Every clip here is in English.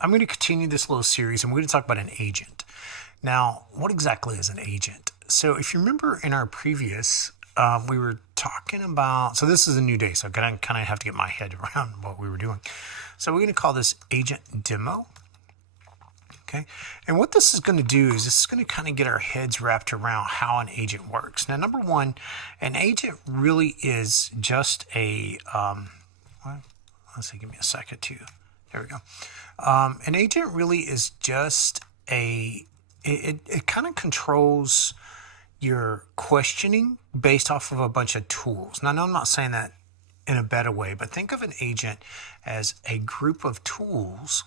I'm going to continue this little series and we're going to talk about an agent. Now, what exactly is an agent? So if you remember in our previous, we were talking about, so this is a new day, so I'm going to kind of have to get my head around what we were doing. So we're going to call this agent demo. Okay, and what this is going to do is this is going to kind of get our heads wrapped around how an agent works. Now, number one, an agent really is just a, let's see, give me a second too. There we go. An agent really is just it kind of controls your questioning based off of a bunch of tools. Now, I'm not saying that in a better way, but think of an agent as a group of tools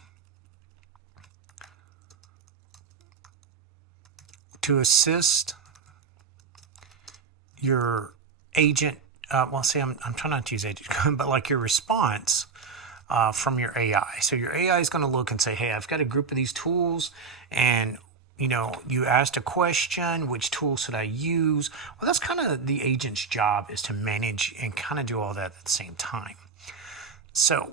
to assist your agent. I'm trying not to use agent, but like your response from your AI. So your AI is going to look and say, hey, I've got a group of these tools, and you asked a question, which tool should I use? Well, that's kind of the agent's job, is to manage and kind of do all that at the same time. So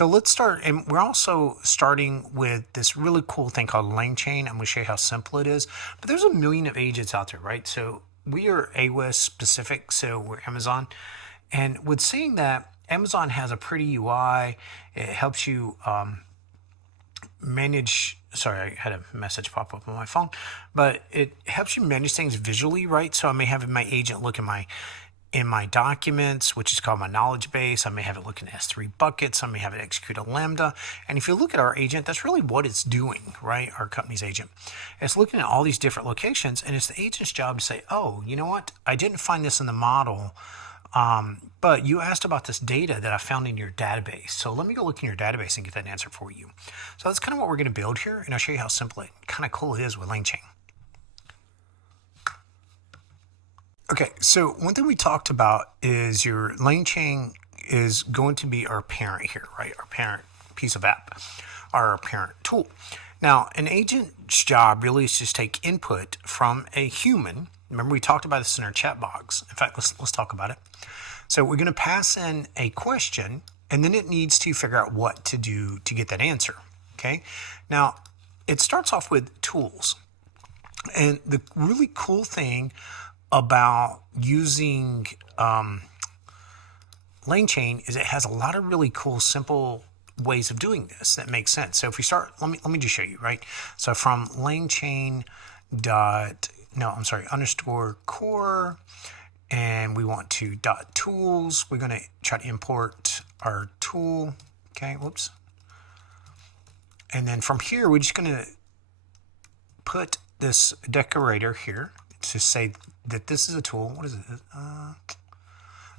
let's start, and we're also starting with this really cool thing called Langchain. I'm going to show you how simple it is. But there's a million of agents out there, right? So we are AWS specific, so we're Amazon. And with saying that, Amazon has a pretty UI. It helps you manage. Sorry, I had a message pop up on my phone, but it helps you manage things visually, right? So I may have my agent look in my documents, which is called my knowledge base. I may have it look in S3 buckets. I may have it execute a Lambda. And if you look at our agent, that's really what it's doing, right? Our company's agent. It's looking at all these different locations, and it's the agent's job to say, oh, you know what? I didn't find this in the model, but you asked about this data that I found in your database. So let me go look in your database and get that answer for you. So that's kind of what we're going to build here, and I'll show you how simple it, kind of cool it is with Langchain. Okay, so one thing we talked about is your Langchain is going to be our parent here, right? Our parent piece of app, our parent tool. Now, an agent's job really is just take input from a human. Remember, we talked about this in our chat box. In fact, let's talk about it. So we're going to pass in a question, and then it needs to figure out what to do to get that answer. Okay. Now, it starts off with tools, and the really cool thing about using Langchain is it has a lot of really cool, simple ways of doing this that make sense. So if we start, let me just show you, right? So from Langchain underscore core, and we want to dot tools. We're going to try to import our tool. Okay, whoops. And then from here, we're just going to put this decorator here to say that this is a tool. What is it?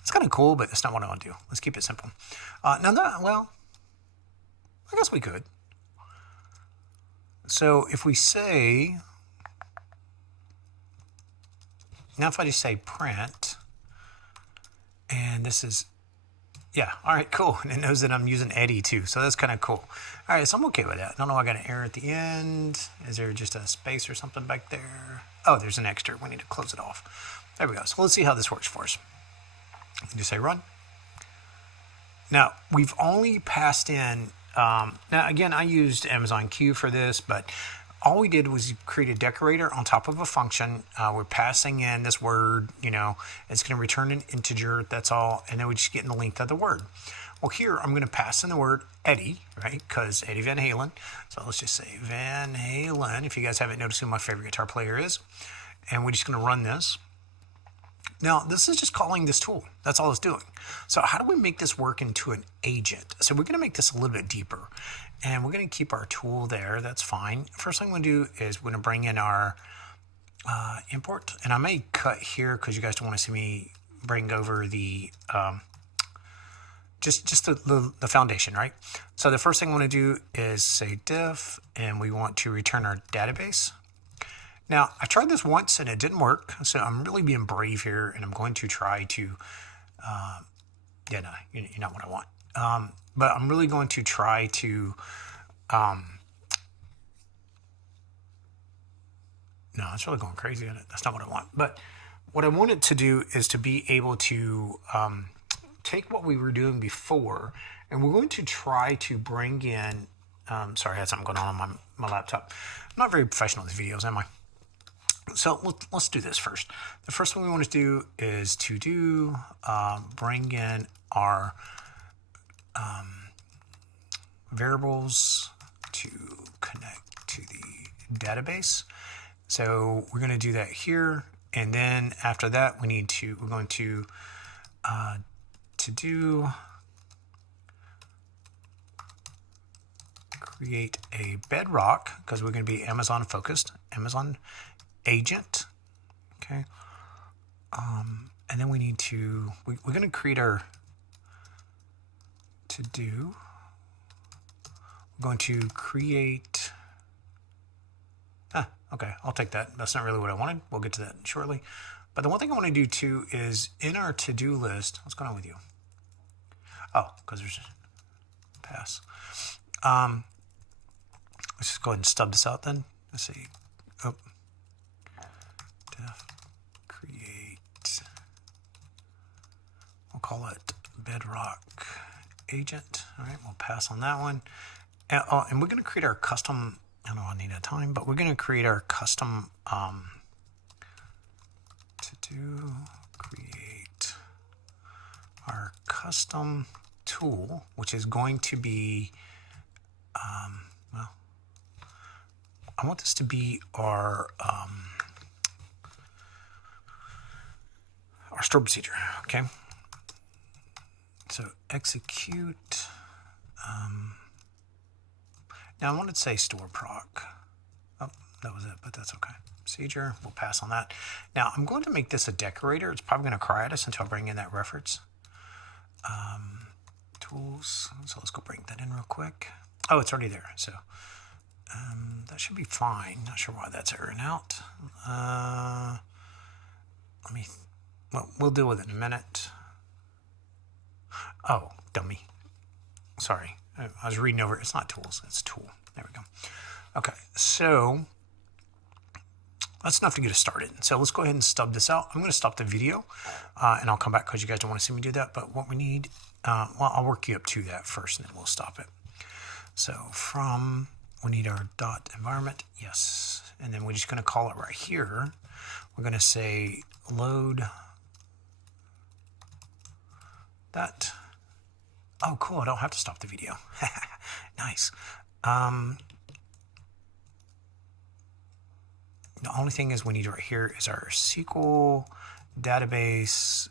It's kind of cool, but that's not what I want to do. Let's keep it simple. I guess we could. So if we say, now if I just say print, and this is, yeah, all right, cool. And it knows that I'm using Eddie too, so that's kind of cool. All right, so I'm okay with that. I don't know, I got an error at the end. Is there just a space or something back there? Oh, there's an extra. We need to close it off. There we go. So let's see how this works for us. Just say run. Now, we've only passed in, now again, I used Amazon Q for this, but all we did was create a decorator on top of a function. We're passing in this word, it's going to return an integer, that's all, and then we're just getting the length of the word. Well, here I'm going to pass in the word Eddie, right? Because Eddie Van Halen. So let's just say Van Halen, if you guys haven't noticed who my favorite guitar player is. And we're just going to run this. Now, this is just calling this tool. That's all it's doing. So how do we make this work into an agent? So we're going to make this a little bit deeper. And we're going to keep our tool there. That's fine. First thing I'm going to do is we're going to bring in our import. And I may cut here because you guys don't want to see me bring over the just the foundation, right? So the first thing I want to do is say diff, and we want to return our database. Now, I tried this once and it didn't work, so I'm really being brave here, and I'm going to try to, you're not what I want. But I'm really going to try to, no, it's really going crazy, isn't it? That's not what I want. But what I want it to do is to be able to take what we were doing before, and we're going to try to bring in, sorry, I had something going on my laptop. I'm not very professional with videos, am I? So let's do this first. The first one we want to do is to bring in our variables to connect to the database. So we're going to do that here, and then after that we're going to create a Bedrock, because we're going to be Amazon focused, Amazon agent. Okay. And then we need to, we're going to create our to-do. We're going to create, okay, I'll take that. That's not really what I wanted. We'll get to that shortly. But the one thing I want to do too is in our to-do list, what's going on with you? Oh, because there's pass. Let's just go ahead and stub this out then. Let's see. Oh. Def create. We'll call it Bedrock agent. All right, we'll pass on that one. And we're going to create our custom, I don't know, I need a time, but we're going to create our custom create our custom tool, which is going to be, well, I want this to be our store procedure, okay? So execute, now I wanted to say store proc. Oh, that was it, but that's okay. Procedure, we'll pass on that. Now I'm going to make this a decorator. It's probably going to cry at us until I bring in that reference. Tools, so let's go bring that in real quick. Oh, it's already there, so that should be fine. Not sure why that's erroring out. Well, we'll deal with it in a minute. Oh, dummy. Sorry, I was reading over it. It's not tools, it's tool. There we go. Okay, so that's enough to get us started. So let's go ahead and stub this out. I'm going to stop the video, and I'll come back because you guys don't want to see me do that. But what we need, well, I'll work you up to that first, and then we'll stop it. So we need our dot environment, yes. And then we're just going to call it right here. We're going to say load that. Oh, cool, I don't have to stop the video. Nice. The only thing is we need right here is our SQL database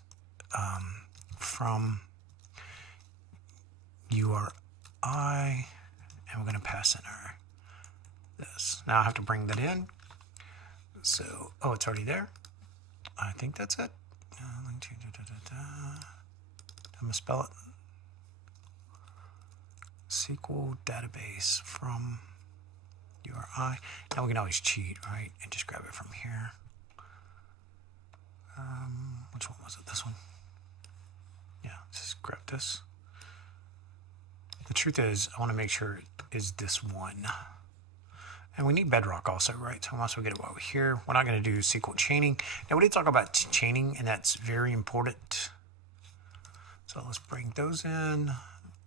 from URI, and we're going to pass in our this. Now I have to bring that in. So, oh, it's already there. I think that's it. I'm going to spell it. SQL database from URI. Now we can always cheat, right? And just grab it from here. Which one was it? This one? Yeah, just grab this. The truth is, I want to make sure it is this one. And we need Bedrock also, right? So I might as well get it over here. We're not going to do SQL chaining. Now we did talk about chaining, and that's very important. So let's bring those in.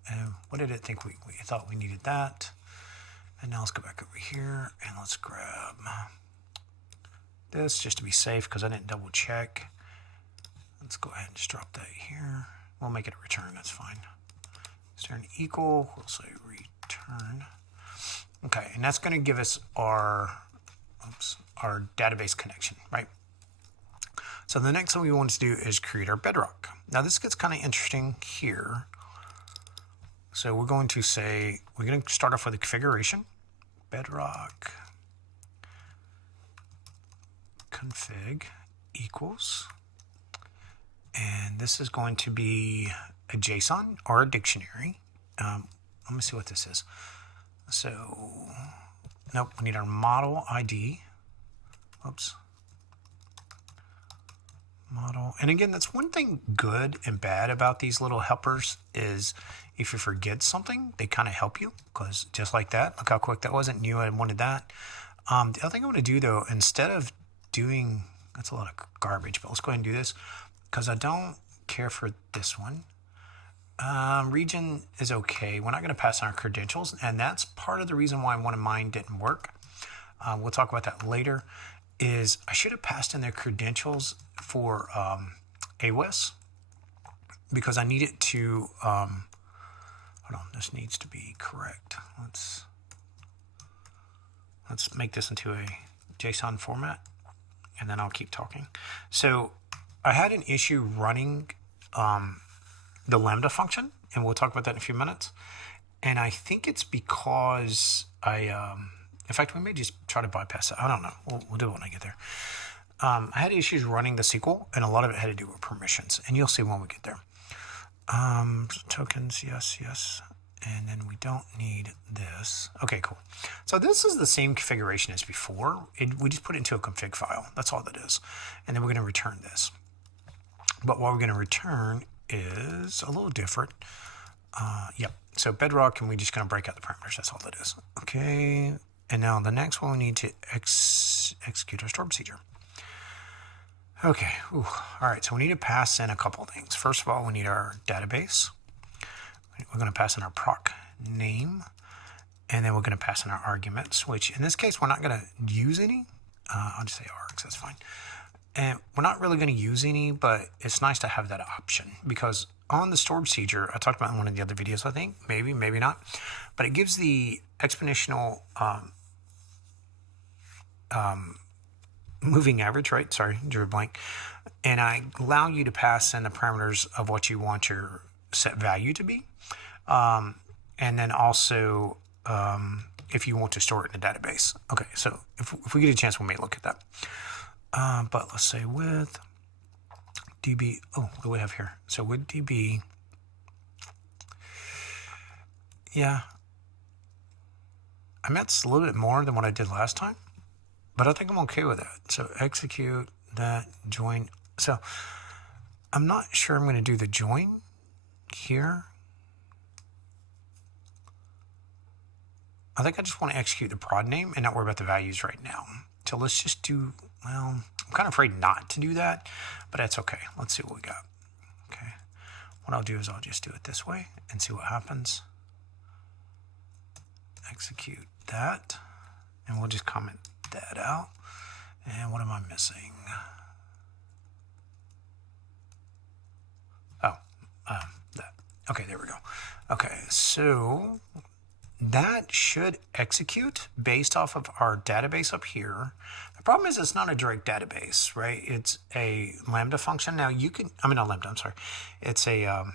And what did it think we thought we needed that? And now let's go back over here and let's grab this just to be safe because I didn't double check. Let's go ahead and just drop that here. We'll make it a return, that's fine. Return equal, we'll say return. Okay, and that's going to give us our database connection, right? So the next thing we want to do is create our Bedrock. Now this gets kind of interesting here. So we're going to say, we're going to start off with a configuration. Bedrock config equals, and this is going to be a JSON or a dictionary. Let me see what this is. So, nope, we need our model ID. Whoops. Model. And again, that's one thing good and bad about these little helpers is if you forget something, they kind of help you, because just like that, look how quick that was. I knew I wanted that. The other thing I want to do though, instead of doing, that's a lot of garbage, but let's go ahead and do this because I don't care for this one. Region is okay. We're not going to pass in our credentials, and that's part of the reason why one of mine didn't work. We'll talk about that later. Is I should have passed in their credentials for AWS because I need it to. Hold on, this needs to be correct. Let's make this into a JSON format, and then I'll keep talking. So I had an issue running the Lambda function, and we'll talk about that in a few minutes. And I think it's because in fact, we may just try to bypass it. I don't know. We'll do it when I get there. I had issues running the SQL, and a lot of it had to do with permissions, and you'll see when we get there. Tokens, yes. And then we don't need this. Okay, cool. So this is the same configuration as before. We just put it into a config file. That's all that is. And then we're going to return this. But what we're going to return is a little different. Yep. So Bedrock, and we're just going to break out the parameters. That's all that is. Okay. And now the next one, we need to execute our store procedure. Okay. Ooh. All right. So we need to pass in a couple of things. First of all, we need our database. We're going to pass in our proc name, and then we're going to pass in our arguments, which in this case, we're not going to use any. I'll just say args, that's fine. And we're not really going to use any, but it's nice to have that option because on the store procedure, I talked about in one of the other videos, I think, maybe not, but it gives the exponential moving average, right? Sorry, drew a blank. And I allow you to pass in the parameters of what you want your set value to be. And then also if you want to store it in a database. Okay, so if we get a chance, we may look at that. But let's say with DB, what do we have here? So with DB, yeah, I meant it's a little bit more than what I did last time, but I think I'm okay with that. So execute that join. So I'm not sure I'm going to do the join here. I think I just want to execute the prod name and not worry about the values right now. So let's just do, well, I'm kind of afraid not to do that, but that's okay. Let's see what we got. Okay. What I'll do is I'll just do it this way and see what happens. Execute that, and we'll just comment that out. And what am I missing? That. Okay, there we go. Okay, so that should execute based off of our database up here. The problem is it's not a direct database, right? It's a Lambda function. Now you can, not Lambda, I'm sorry. It's a, oh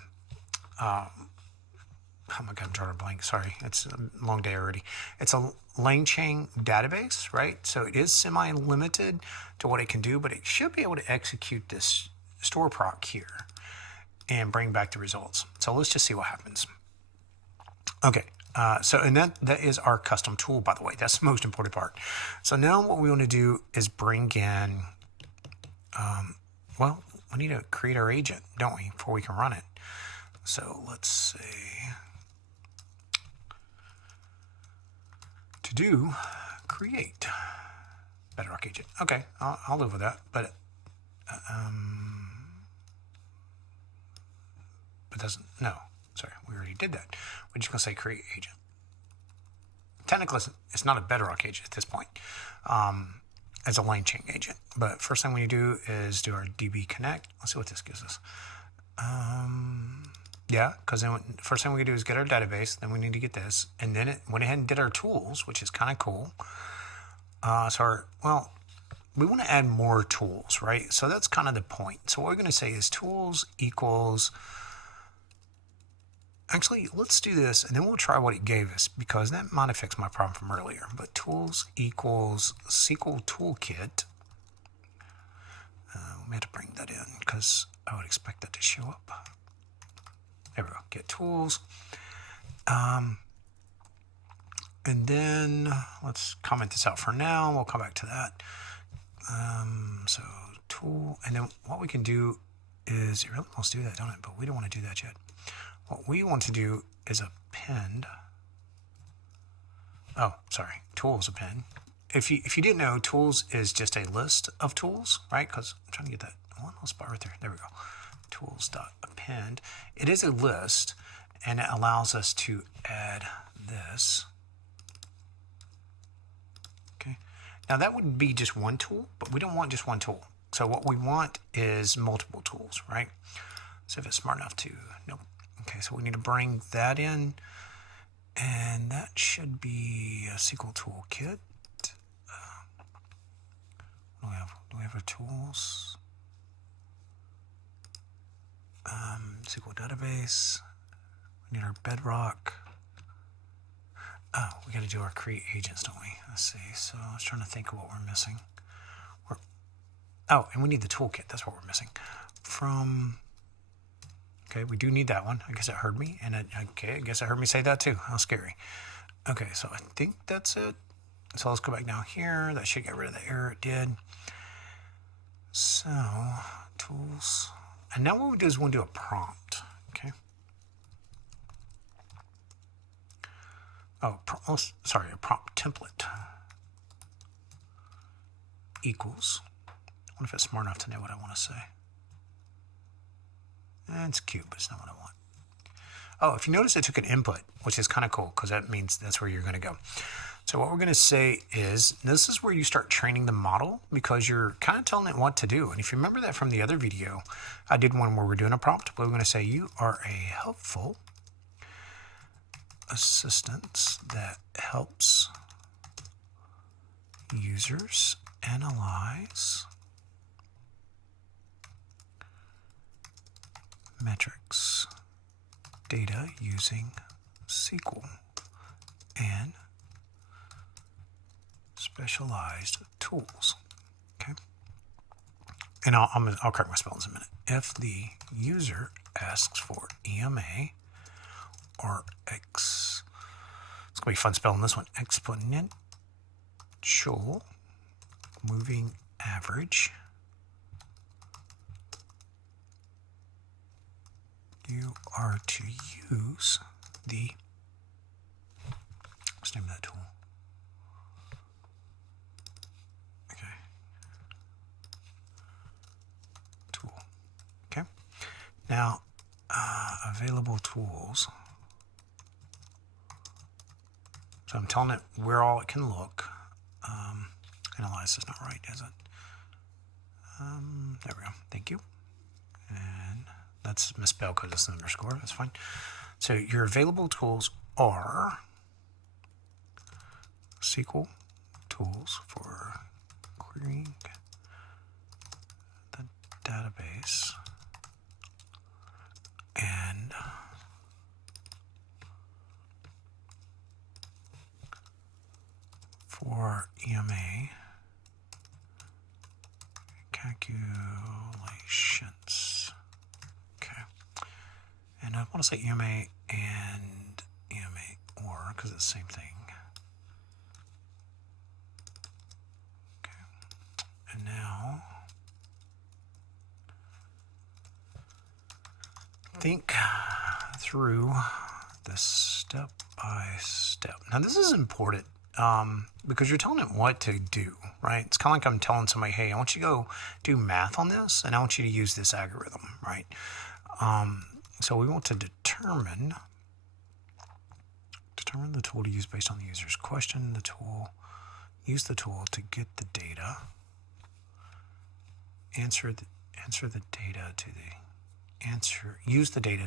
my God, I'm drawing a blank. Sorry, it's a long day already. It's a Langchain database, right? So it is semi-limited to what it can do, but it should be able to execute this store proc here and bring back the results. So let's just see what happens. Okay. And that is our custom tool, by the way. That's the most important part. So now what we want to do is bring in, we need to create our agent, don't we, before we can run it. So let's say to do create Bedrock agent. Okay, I'll live with that, but doesn't, no. Sorry, we already did that. We're just going to say create agent. Technically, it's not a Bedrock agent at this point. As a Langchain agent. But first thing we need to do is do our DB connect. Let's see what this gives us. Yeah, because then first thing we do is get our database. Then we need to get this. And then it went ahead and did our tools, which is kind of cool. We want to add more tools, right? So that's kind of the point. So what we're going to say is tools equals... Actually, let's do this, and then we'll try what it gave us, because that might have fixed my problem from earlier. But tools equals SQL toolkit. We have to bring that in, because I would expect that to show up. There we go, get tools. And then let's comment this out for now. We'll come back to that. So tool, and then what we can do is, it really wants to do that, don't it? But we don't want to do that yet. What we want to do is append. Oh, sorry. Tools append. If you didn't know, tools is just a list of tools, right? Because I'm trying to get that one little spot right there. There we go. tools.append. It is a list, and it allows us to add this. Okay. Now that would be just one tool, but we don't want just one tool. So what we want is multiple tools, right? So if it's smart enough to, nope. Okay, so we need to bring that in, and that should be a SQL toolkit. Do we have our tools? SQL database. We need our Bedrock. Oh, we got to do our create agents, don't we? Let's see. So I was trying to think of what we're missing. Oh, and we need the toolkit. That's what we're missing. Okay, we do need that one. I guess it heard me. And okay, I guess it heard me say that too. How scary. Okay, so I think that's it. So let's go back down here. That should get rid of the error it did. So, tools. And now what we do is we'll do a prompt. Okay. Oh, sorry, a prompt template equals. I wonder if it's smart enough to know what I want to say. It's cute, but it's not what I want. Oh, if you notice, it took an input, which is kind of cool because that means that's where you're going to go. So what we're going to say is this is where you start training the model because you're kind of telling it what to do. And if you remember that from the other video, I did one where we're doing a prompt, but we're going to say you are a helpful assistant that helps users analyze metrics data using SQL and specialized tools. Okay, and I'll correct my spellings in a minute. If the user asks for EMA or it's gonna be fun spelling this one, exponential moving average, you are to use the, what's the name of that tool? Okay. Tool. Okay. Now, available tools. So I'm telling it where all it can look. Analyze is not right, is it? There we go. Thank you. And that's misspelled because it's an underscore. That's fine. So your available tools are SQL tools for querying the database and for EMA calculations. Okay. And I want to say EMA and EMA or because it's the same thing. Okay. And now think through this step by step. Now this is important. Because you're telling it what to do, right? It's kind of like I'm telling somebody, hey, I want you to go do math on this, and I want you to use this algorithm, right? So we want to determine the tool to use based on the user's question, use the tool to get the data, use the data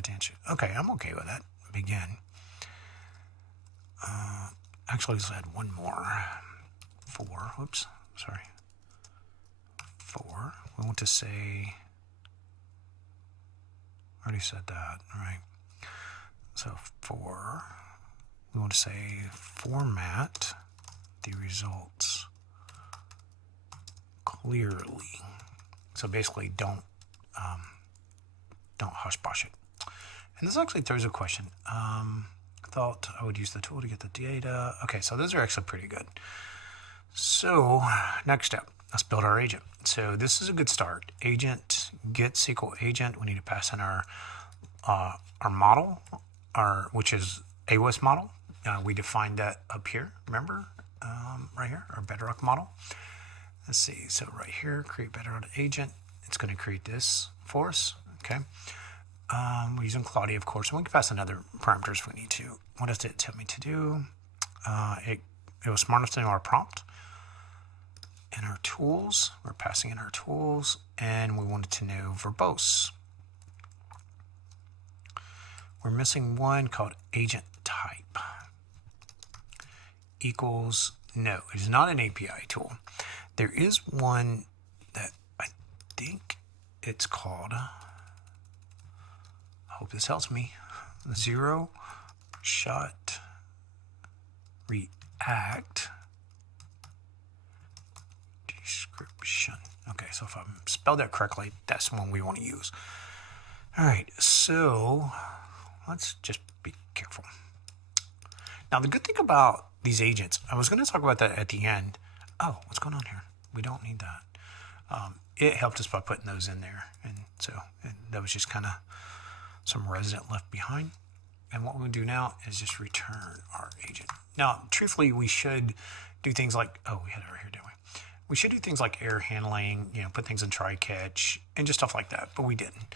to answer. Okay, I'm okay with that. Begin. Actually, let's add one more. 4. Whoops. Sorry. 4. We want to say. I already said that. All right. So 4. We want to say format the results clearly. So basically, don't hush-bosh it. And this actually throws a question. Thought I would use the tool to get the data. Okay, so those are actually pretty good. So next step, let's build our agent. So this is a good start. Agent, get SQL agent. We need to pass in our model, which is AWS model. We defined that up here, remember? Right here, our Bedrock model. Let's see, so right here, create Bedrock agent. It's going to create this for us. Okay. We're using Claudia, of course, and we can pass in other parameters if we need to. What does it tell me to do? It was smart enough to know our prompt and our tools. We're passing in our tools, and we wanted to know verbose. We're missing one called agent type. Equals no. It is not an API tool. There is one that I think it's called, I hope this helps me, zero shot react description. Okay, so if I spelled that correctly, that's the one we want to use. All right, so let's just be careful. Now, the good thing about these agents, I was going to talk about that at the end. Oh, what's going on here? We don't need that. It helped us by putting those in there. And so that was just kind of some resident left behind. And what we'll do now is just return our agent. Now, truthfully, we should do things like, oh, we had it right here, didn't we? We should do things like error handling, put things in try catch and just stuff like that, but we didn't.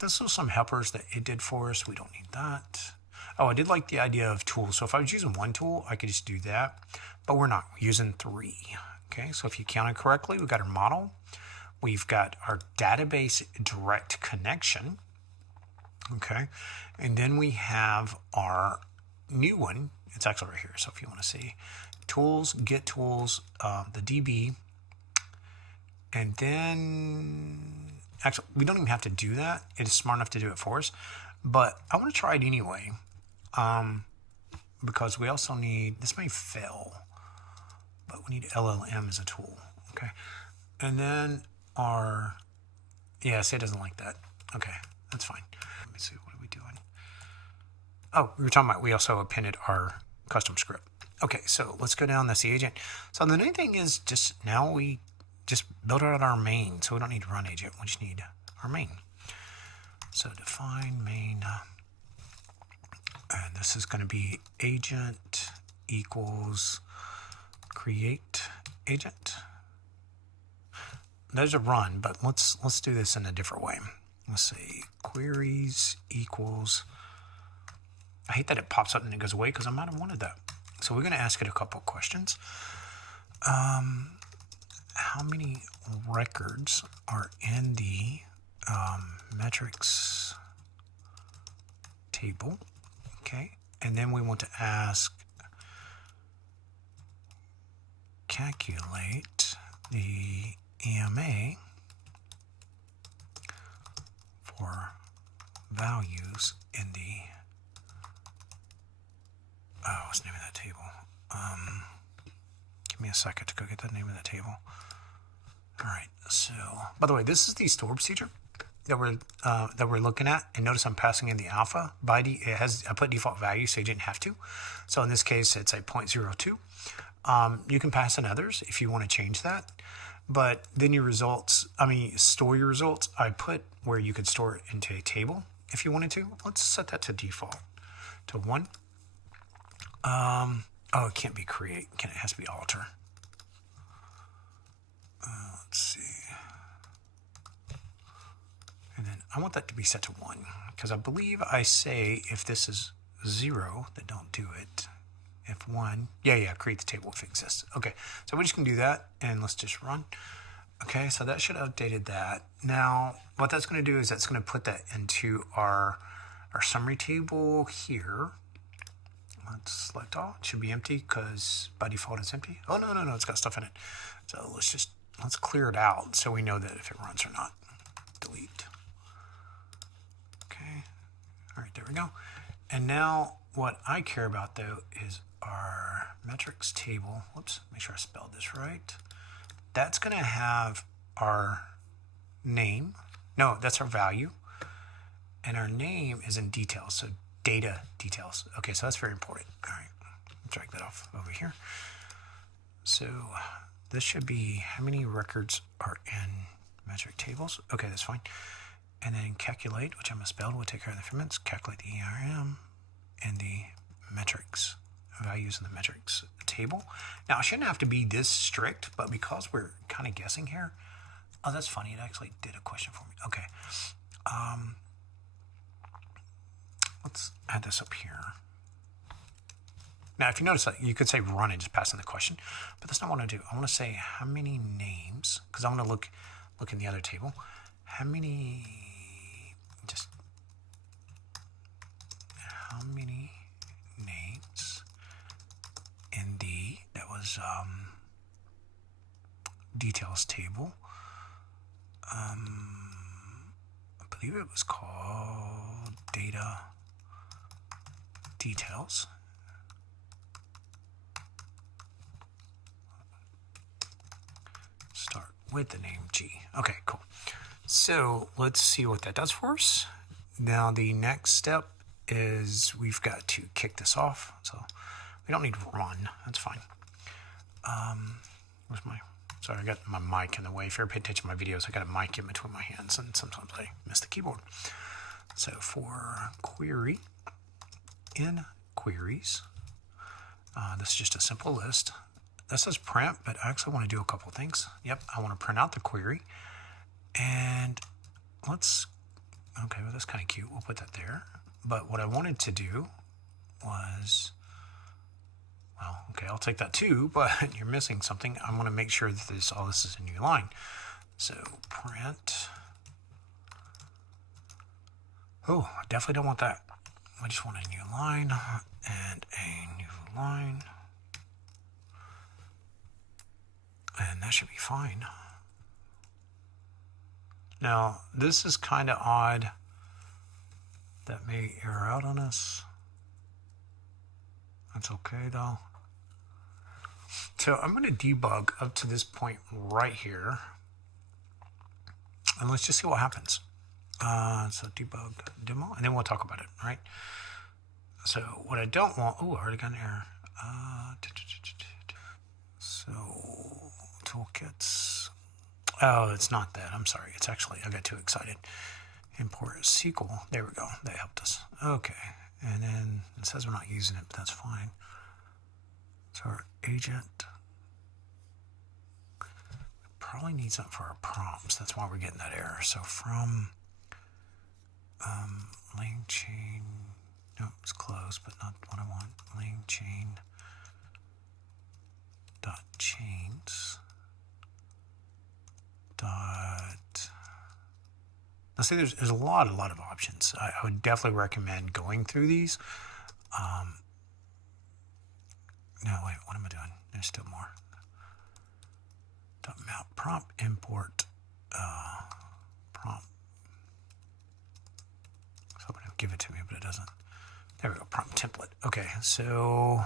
This was some helpers that it did for us. We don't need that. Oh, I did like the idea of tools. So if I was using one tool, I could just do that, but we're not. We're using 3. Okay, so if you counted correctly, we've got our model. We've got our database direct connection. Okay, and then we have our new one. It's actually right here. So if you want to see tools, get tools, the DB, and then actually we don't even have to do that. It is smart enough to do it for us, but I want to try it anyway because we also need, this may fail, but we need LLM as a tool. Okay, and then our, yes, it doesn't like that. Okay, that's fine. Let me see, what are we doing? Oh, we were talking about, we also appended our custom script. Okay, so let's go down. That's the agent. So the main thing is just now we just build out our main. So we don't need to run agent. We just need our main. So define main. And this is going to be agent equals create agent. There's a run, but let's do this in a different way. Let's say queries equals. I hate that it pops up and it goes away because I might have wanted that. So we're going to ask it a couple of questions. How many records are in the metrics table? Okay, and then we want to ask calculate the EMA for values in the, oh, what's the name of that table? Give me a second to go get the name of that table. All right, so by the way, this is the store procedure that we're looking at, and notice I'm passing in the alpha. I put default value so you didn't have to. So in this case, it's a 0.02. You can pass in others if you want to change that, but then your results, store your results. I put where you could store it into a table if you wanted to. Let's set that to default to 1. Oh, it can't be create. It has to be alter. Let's see. And then I want that to be set to 1 because I believe I say if this is 0, then don't do it. If 1, create the table if it exists. Okay, so we just can do that and let's just run. Okay, so that should have updated that. Now, what that's going to do is that's going to put that into our summary table here. Let's select all. It should be empty because by default it's empty. Oh, no, it's got stuff in it. So let's clear it out so we know that if it runs or not. Delete. Okay. All right, there we go. And now what I care about though is our metrics table. Whoops, make sure I spelled this right. That's going to have our name. No, that's our value. And our name is in details. So data details. Okay, so that's very important. All right, drag that off over here. So this should be how many records are in metric tables. Okay, that's fine. And then calculate, which I misspelled, will take care of the ferments. Calculate the ERM and the metrics, values in the metrics table. Now, it shouldn't have to be this strict, but because we're kind of guessing here, oh, that's funny. It actually did a question for me. Okay. Let's add this up here. Now, if you notice that you could say run and just pass in the question, but that's not what I want to do. I want to say how many names, because I want to look in the other table. How many names in that was details table. I believe it was called data details. Start with the name G. Okay, cool. So let's see what that does for us. Now the next step is we've got to kick this off. So we don't need to run. That's fine. Sorry, I got my mic in the way. If you're paying attention to my videos, I got a mic in between my hands, and sometimes I miss the keyboard. So for query, in queries, this is just a simple list. This says print, but I actually want to do a couple of things. Yep, I want to print out the query. And okay, well, that's kind of cute. We'll put that there. But what I wanted to do was, well, okay, I'll take that too, but you're missing something. I want to make sure that all this is a new line. So print. Oh, I definitely don't want that. I just want a new line and a new line. And that should be fine. Now, this is kind of odd. That may error out on us. That's okay though. So I'm going to debug up to this point right here. And let's just see what happens. So debug demo, and then we'll talk about it, right? So what I don't want, I already got an error. So toolkits. Oh, it's not that. I'm sorry. It's actually, I got too excited. Import SQL. There we go. That helped us. Okay. And then it says we're not using it, but that's fine. So our agent probably need something for our prompts. That's why we're getting that error. So from Langchain, no, it's close, but not what I want. Langchain dot chains dot. Now see, there's a lot of options. I would definitely recommend going through these. No, wait, what am I doing? There's still more. Map prompt import prompt. I was hoping it would give it to me, but it doesn't. There we go, prompt template. Okay, so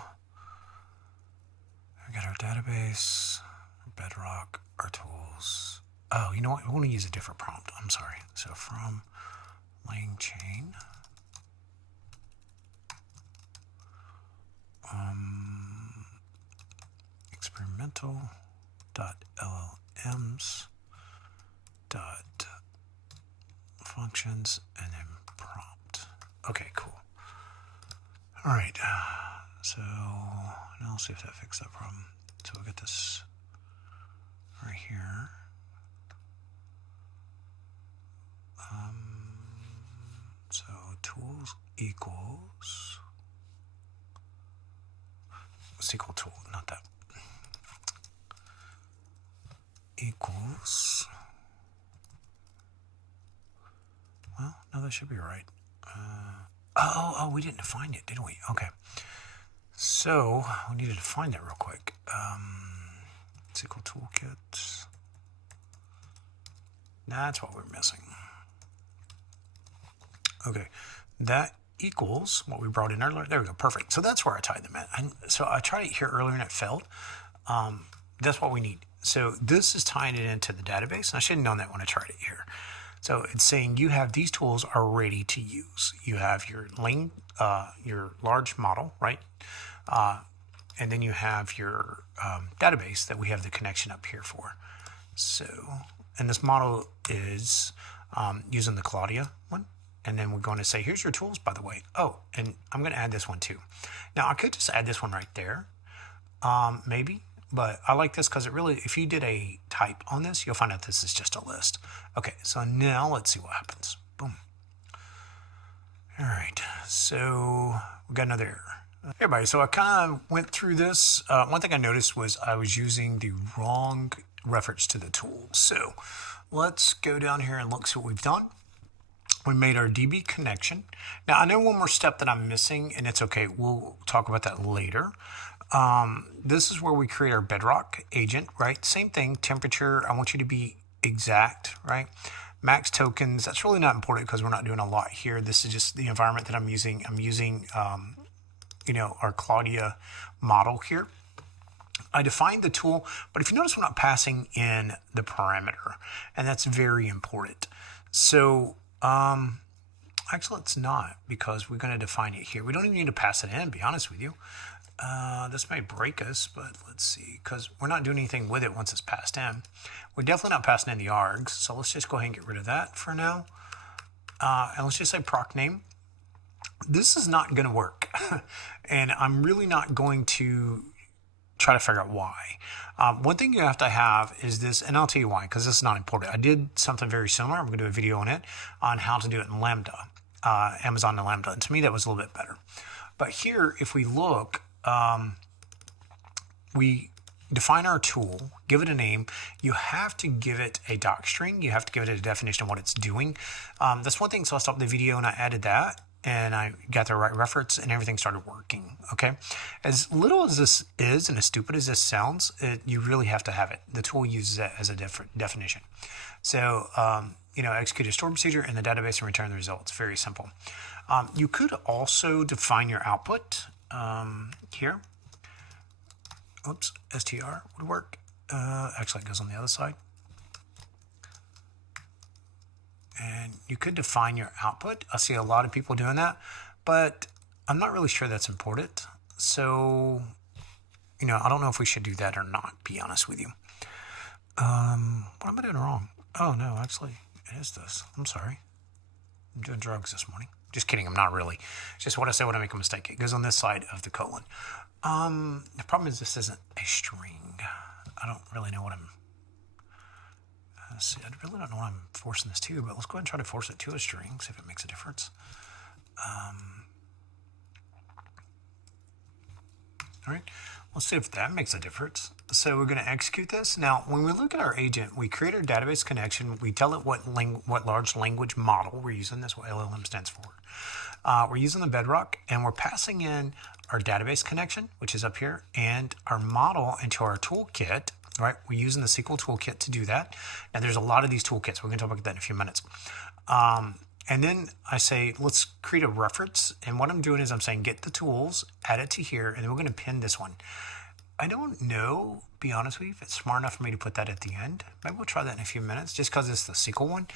we got our database, our Bedrock, our tools. Oh, you know what? We want to use a different prompt. I'm sorry. So from Langchain, experimental dot LLMs dot functions and then prompt. Okay, cool. All right. So now let's see if that fixed that problem. So we'll get this right here. So tools equals SQL tool, not that. Equals. Well, no, that should be right. Oh, we didn't define it, didn't we? Okay. So we need to define that real quick. SQL toolkit. That's what we're missing. Okay, that equals what we brought in earlier. There we go, perfect. So that's where I tied them at. And so I tried it here earlier and it failed. That's what we need. So this is tying it into the database. And I should have known that when I tried it here. So it's saying you have these tools are ready to use. You have your large model, right? And then you have your database that we have the connection up here for. So, and this model is using the Claudia one. And then we're going to say, here's your tools, by the way. Oh, and I'm going to add this one too. Now, I could just add this one right there, maybe. But I like this because it really, if you did a type on this, you'll find out this is just a list. Okay, so now let's see what happens. Boom. All right, so we got another error. Hey everybody, so I kind of went through this. One thing I noticed was I was using the wrong reference to the tool. So let's go down here and look, see what we've done. We made our DB connection. Now I know one more step that I'm missing, and it's okay. We'll talk about that later. This is where we create our Bedrock agent, right? Same thing, temperature. I want you to be exact, right? Max tokens. That's really not important because we're not doing a lot here. This is just the environment that I'm using. I'm using, our Claudia model here. I defined the tool, but if you notice, we're not passing in the parameter, and that's very important. So, actually, it's not, because we're going to define it here. We don't even need to pass it in, to be honest with you. This may break us, but let's see, because we're not doing anything with it once it's passed in. We're definitely not passing in the args, so let's just go ahead and get rid of that for now. And let's just say proc name. This is not going to work, and I'm really not going to try to figure out why. One thing you have to have is this, and I'll tell you why, because this is not important. I did something very similar. I'm going to do a video on it, on how to do it in Lambda, Amazon and Lambda, and to me that was a little bit better. But here, if we look, we define our tool, give it a name. You have to give it a doc string. You have to give it a definition of what it's doing. That's one thing, so I stopped the video and I added that, and I got the right reference, and everything started working, okay? As little as this is, and as stupid as this sounds, you really have to have it. The tool uses it as a definition. So, execute a store procedure in the database and return the results. Very simple. You could also define your output here. Oops, str would work. Actually, it goes on the other side. And you could define your output. I see a lot of people doing that, but I'm not really sure that's important. So, I don't know if we should do that or not, be honest with you. What am I doing wrong? Oh, no, actually, it is this. I'm sorry. I'm doing drugs this morning. Just kidding, I'm not really. It's just what I say when I make a mistake. It goes on this side of the colon. The problem is this isn't a string. I don't really know what I'm... see, I really don't know what I'm forcing this to, but let's go ahead and try to force it to a string, see if it makes a difference. All right, let's see if that makes a difference. So we're going to execute this. Now, when we look at our agent, we create our database connection. We tell it what large language model we're using. That's what LLM stands for. We're using the Bedrock, and we're passing in our database connection, which is up here, and our model into our toolkit. Right, we're using the SQL toolkit to do that. Now, there's a lot of these toolkits. We're going to talk about that in a few minutes. And then I say, let's create a reference. And what I'm doing is I'm saying, get the tools, add it to here, and then we're going to pin this one. I don't know, be honest with you, if it's smart enough for me to put that at the end. Maybe we'll try that in a few minutes, just because it's the SQL one.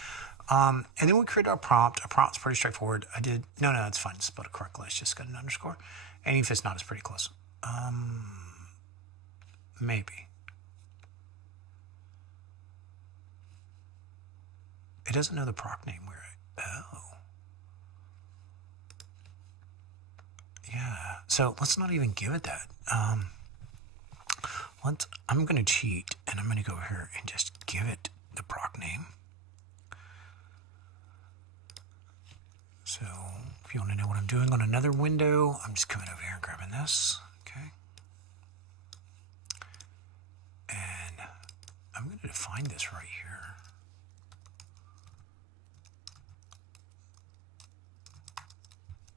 And then we create our prompt. Our prompt's pretty straightforward. No, it's fine. It's spelled correctly. It's just got an underscore. And if it's not, it's pretty close. Maybe. It doesn't know the proc name. Oh. Yeah. So let's not even give it that. I'm going to cheat, and I'm going to go here and just give it the proc name. So if you want to know what I'm doing on another window, I'm just coming over here and grabbing this. Okay. And I'm going to define this right here.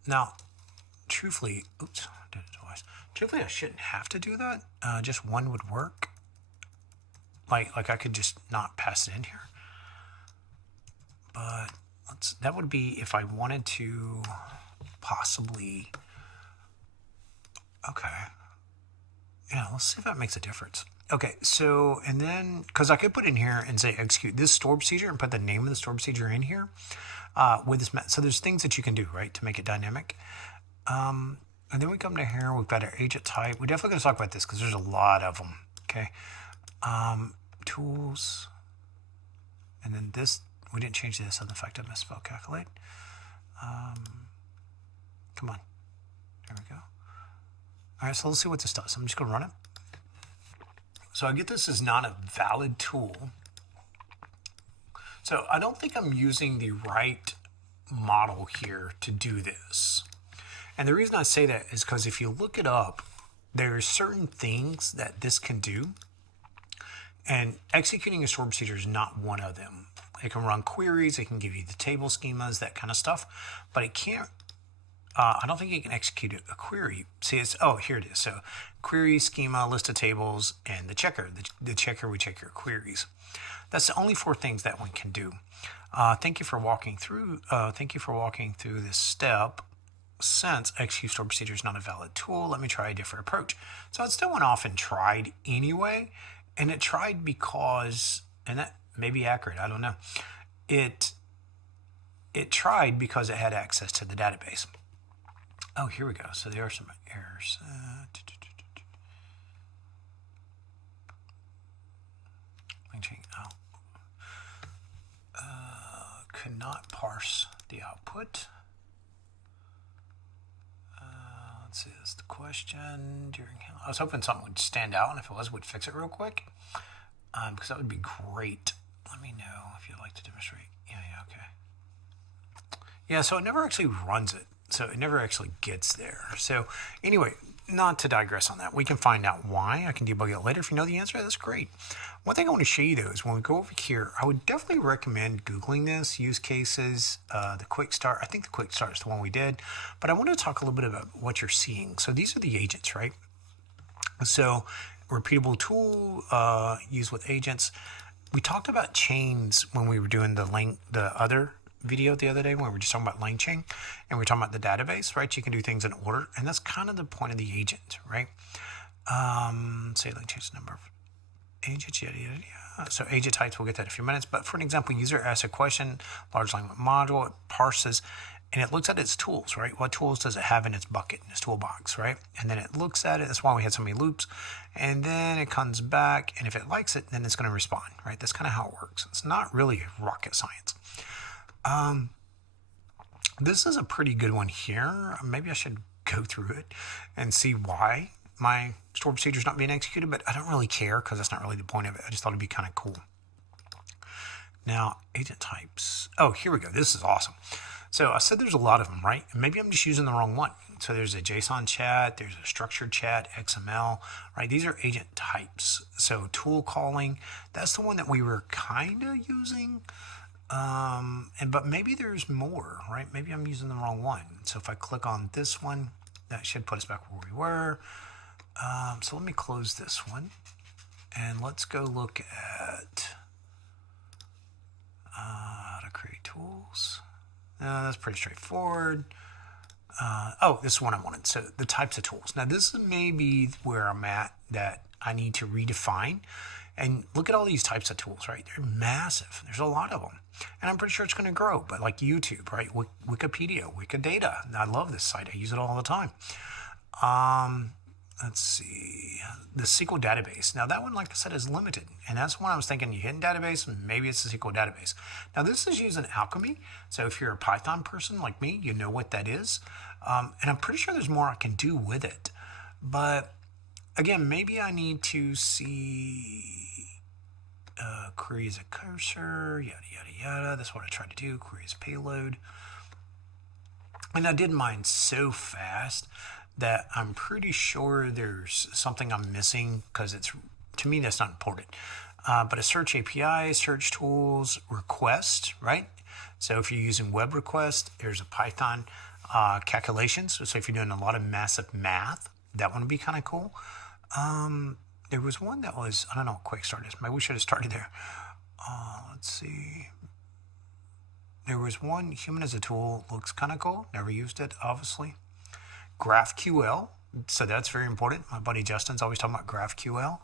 Now, truthfully, oops, I did it twice. Truthfully, I shouldn't have to do that. Just one would work. Like I could just not pass it in here. But that would be if I wanted to possibly. Okay. Yeah, let's see if that makes a difference. Okay, so, and then, because I could put in here and say execute this store procedure and put the name of the store procedure in here with this. So there's things that you can do, right, to make it dynamic. And then we come to here, we've got our agent type. We're definitely going to talk about this because there's a lot of them, okay. Tools, and then this, we didn't change this on the fact I misspelled calculate. Come on, there we go. All right, so let's see what this does. I'm just going to run it. So I get this is not a valid tool. So I don't think I'm using the right model here to do this. And the reason I say that is because if you look it up, there are certain things that this can do, and executing a stored procedure is not one of them. It can run queries, it can give you the table schemas, that kind of stuff, but it can't, I don't think it can execute a query. See, it's, oh, here it is. So query, schema, list of tables, and the checker. The checker, we check your queries. That's the only 4 things that one can do. Thank you for walking through this step. Since execute stored procedure is not a valid tool, let me try a different approach. So it still went off and tried anyway, and it tried because, and that may be accurate, I don't know. It tried because it had access to the database. Oh, here we go. So there are some errors. Could not parse the output. Let's see, that's the question. I was hoping something would stand out, and if it was, we'd fix it real quick. Because that would be great. Let me know if you'd like to demonstrate. Yeah, okay. Yeah, so it never actually runs it. So it never actually gets there. So anyway, not to digress on that. We can find out why. I can debug it later. If you know the answer, that's great. One thing I want to show you, though, is when we go over here, I would definitely recommend Googling this, use cases, the quick start. I think the quick start is the one we did. But I want to talk a little bit about what you're seeing. So these are the agents, right? So repeatable tool used with agents. We talked about chains when we were doing the other video the other day when we were just talking about Langchain, and we were talking about the database, right? You can do things in order, and that's kind of the point of the agent, right? Say Langchain's number of agents, yada, yada, yada. So agent types, we'll get that in a few minutes, but for an example, user asks a question, large language module, it parses, and it looks at its tools, right? What tools does it have in its bucket, in its toolbox, right? And then it looks at it, that's why we had so many loops, and then it comes back, and if it likes it, then it's going to respond, right? That's kind of how it works. It's not really rocket science. This is a pretty good one here. Maybe I should go through it and see why my stored procedure is not being executed, but I don't really care because that's not really the point of it. I just thought it'd be kind of cool. Now, agent types. Oh, here we go. This is awesome. So I said there's a lot of them, right? And maybe I'm just using the wrong one. So there's a JSON chat, there's a structured chat, XML, right? These are agent types. So tool calling, that's the one that we were kind of using. But maybe there's more, right? Maybe I'm using the wrong one. So if I click on this one, that should put us back where we were. So let me close this one and let's go look at how to create tools. That's pretty straightforward. Oh, this is one I wanted. So the types of tools. Now this is maybe where I'm at that I need to redefine. And look at all these types of tools, right? They're massive. There's a lot of them. And I'm pretty sure it's going to grow. But like YouTube, right? Wikipedia, Wikidata. I love this site. I use it all the time. Let's see. The SQL database. Now that one, like I said, is limited. And that's one I was thinking you hit in database, maybe it's the SQL database. Now this is using Alchemy. So if you're a Python person like me, you know what that is. And I'm pretty sure there's more I can do with it. But again, maybe I need to see query as a cursor, yada, yada, yada. That's what I tried to do, query as payload. And I did mine so fast that I'm pretty sure there's something I'm missing because it's, to me, that's not important. But a search API, search tools, request, right? So if you're using web request, there's a Python calculations. So if you're doing a lot of massive math, that one would be kind of cool. There was one that was, I don't know what quick start is. Maybe we should have started there. Let's see. There was one, human as a tool, looks kind of cool. Never used it, obviously. GraphQL, so that's very important. My buddy Justin's always talking about GraphQL.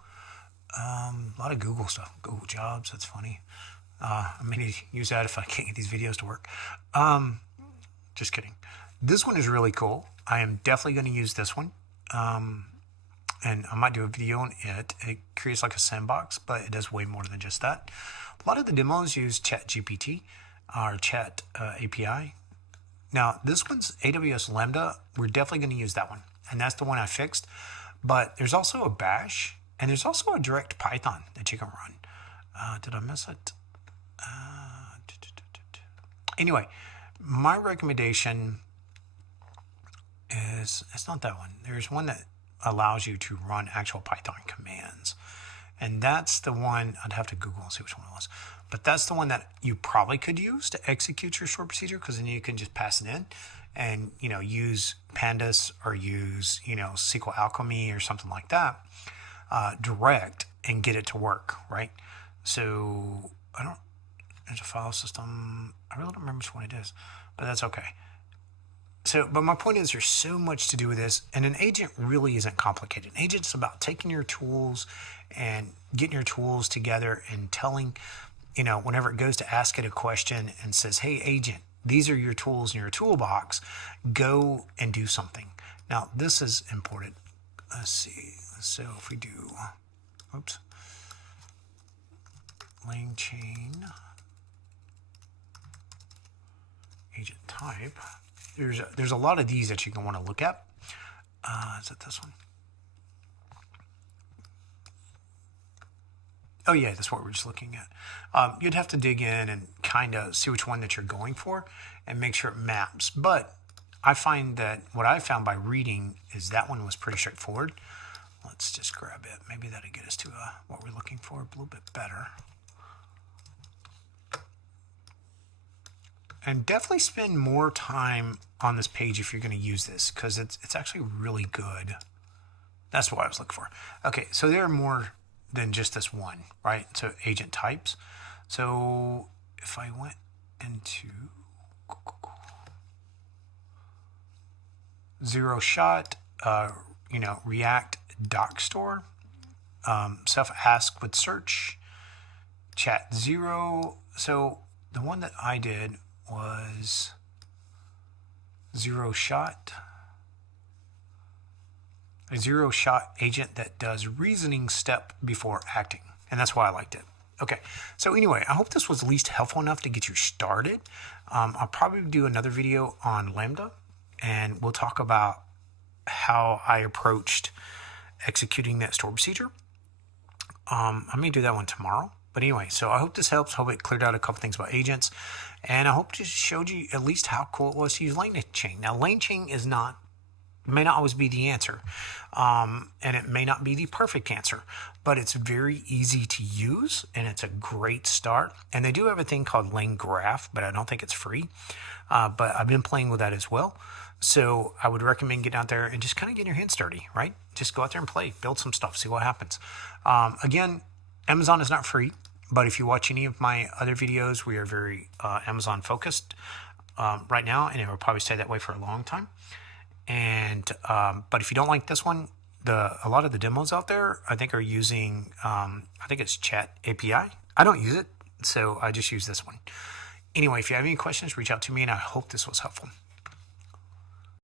A lot of Google stuff, Google Jobs, that's funny. I may need to use that if I can't get these videos to work. Just kidding. This one is really cool. I am definitely going to use this one. And I might do a video on it. It creates like a sandbox, but it does way more than just that. A lot of the demos use ChatGPT or Chat API. Now, this one's AWS Lambda. We're definitely going to use that one. And that's the one I fixed. But there's also a Bash, and there's also a direct Python that you can run. Did I miss it? Anyway, My recommendation is, it's not that one. There's one that allows you to run actual Python commands. And that's the one, I'd have to Google and see which one it was. But that's the one that you probably could use to execute your stored procedure, because then you can just pass it in and, use pandas or use, SQL Alchemy or something like that, direct, and get it to work, right? So there's a file system. I really don't remember which one it is, but that's okay. So, but my point is, there's so much to do with this, and an agent really isn't complicated. An agent's about taking your tools and getting your tools together and telling, whenever it goes to ask it a question and says, hey, agent, these are your tools in your toolbox, go and do something. Now, this is important. Let's see. So if we do, Langchain agent type. There's a lot of these that you're going to want to look at. Is it this one? Oh yeah, that's what we're just looking at. You'd have to dig in and kind of see which one that you're going for and make sure it maps. But I find that what I found by reading is that one was pretty straightforward. Let's just grab it. Maybe that'll get us to what we're looking for a little bit better. And definitely spend more time on this page if you're going to use this, because it's actually really good. That's what I was looking for. Okay, so there are more than just this one, right? So agent types. So if I went into zero shot, React doc store, self ask with search, chat zero. So the one that I did was zero shot, a zero shot agent that does reasoning step before acting. And that's why I liked it. Okay, so anyway, I hope this was at least helpful enough to get you started. I'll probably do another video on Lambda, and we'll talk about how I approached executing that stored procedure. I may do that one tomorrow. But anyway, so I hope this helps. Hope it cleared out a couple things about agents. And I hope it showed you at least how cool it was to use Langchain. Now, Langchain may not always be the answer. And it may not be the perfect answer. But it's very easy to use. And it's a great start. And they do have a thing called LangGraph, but I don't think it's free. But I've been playing with that as well. So I would recommend getting out there and just kind of getting your hands dirty, right? Just go out there and play. Build some stuff. See what happens. Again, Amazon is not free, but if you watch any of my other videos, we are very Amazon focused right now, and it will probably stay that way for a long time. And but if you don't like this one, a lot of the demos out there, I think, are using I think it's Chat API. I don't use it, so I just use this one. Anyway, if you have any questions, reach out to me, and I hope this was helpful.